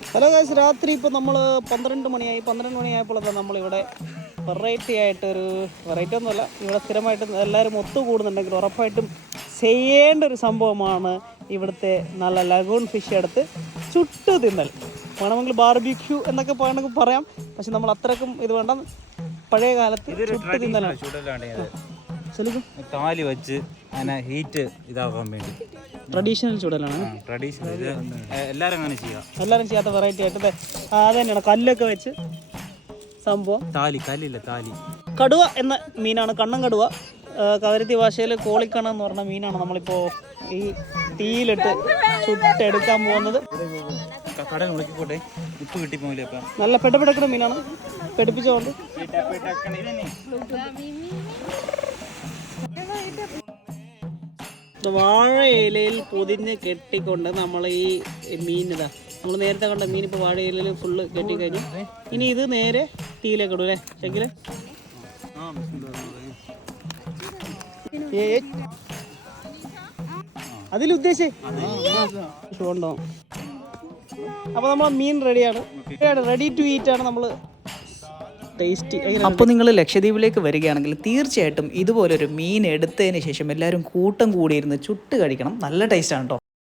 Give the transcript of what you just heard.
Hello guys രാത്രി ഇപ്പോൾ നമ്മൾ പന്ത്രണ്ട് മണിയായി പന്ത്രണ്ട് മണിയായപ്പോഴൊക്കെ നമ്മളിവിടെ വെറൈറ്റി ആയിട്ടൊരു വെറൈറ്റി ഒന്നുമല്ല ഇവിടെ സ്ഥിരമായിട്ട് എല്ലാവരും ഒത്തുകൂടുന്നുണ്ടെങ്കിൽ ഉറപ്പായിട്ടും ചെയ്യേണ്ട ഒരു സംഭവമാണ് ഇവിടുത്തെ നല്ല ലഗൂൺ ഫിഷ് എടുത്ത് ചുട്ടു തിന്നൽ. വേണമെങ്കിൽ ബാർബിക്യൂ എന്നൊക്കെ വേണമെങ്കിൽ പറയാം പക്ഷെ നമ്മൾ അത്രക്കും ഇത് വേണ്ട. പഴയ കാലത്ത് ചുട്ടു തിന്നലാണ്. താലി വെച്ച് അങ്ങനെ ഹീറ്റ് ഇതാക്കാൻ വേണ്ടി. ട്രഡീഷണൽ ചുടലാണ്. ട്രഡീഷണൽ ഇത് എല്ലാരും അങ്ങനെ ചെയ്യാം. എല്ലാവരും ചെയ്യാത്ത വെറൈറ്റി ആയിട്ട് അത് തന്നെയാണ് കല്ലൊക്കെ വെച്ച് സംഭവം. താലി കല്ലില്ല താലി. കടുവ എന്ന മീനാണ് കണ്ണൻ കടുവ. കവരത്തി ഭാഷയിൽ കോളിക്കണ എന്ന് പറഞ്ഞ മീനാണ് നമ്മളിപ്പോൾ ഈ തീയിലിട്ട് ചുട്ടെടുക്കാൻ പോകുന്നത്. കടൽ മുളക്കിക്കോട്ടെ ഉപ്പ് കിട്ടിപ്പോയില്ലേ അപ്പം നല്ല പെടപെടക്കുന്ന മീനാണ്. പെടിപ്പിച്ചുകൊണ്ട് വാഴ ഇലയിൽ പൊതിഞ്ഞ് കെട്ടിക്കൊണ്ട് നമ്മൾ ഈ മീൻ ഇതാ നമ്മൾ നേരത്തെ കണ്ട മീൻ ഇപ്പോൾ വാഴ ഇലയിൽ ഫുള്ള് കെട്ടിക്കഴിഞ്ഞു. ഇനി ഇത് നേരെ തീയിലേക്ക് ഇടും അല്ലേ? ശെങ്കിൽ അതിലുദ്ദേശിച്ചു ഉണ്ടോ അപ്പോൾ നമ്മൾ മീൻ റെഡിയാണ് റെഡി ടു ഈറ്റ് ആണ് നമ്മൾ ടേസ്റ്റ് അപ്പോൾ നിങ്ങൾ ലക്ഷദ്വീപിലേക്ക് വരികയാണെങ്കിൽ തീർച്ചയായിട്ടും ഇതുപോലൊരു മീൻ എടുത്തതിന് ശേഷം എല്ലാവരും കൂട്ടം കൂടിയിരുന്ന് ചുട്ട് കഴിക്കണം. നല്ല ടേസ്റ്റാണ് കേട്ടോ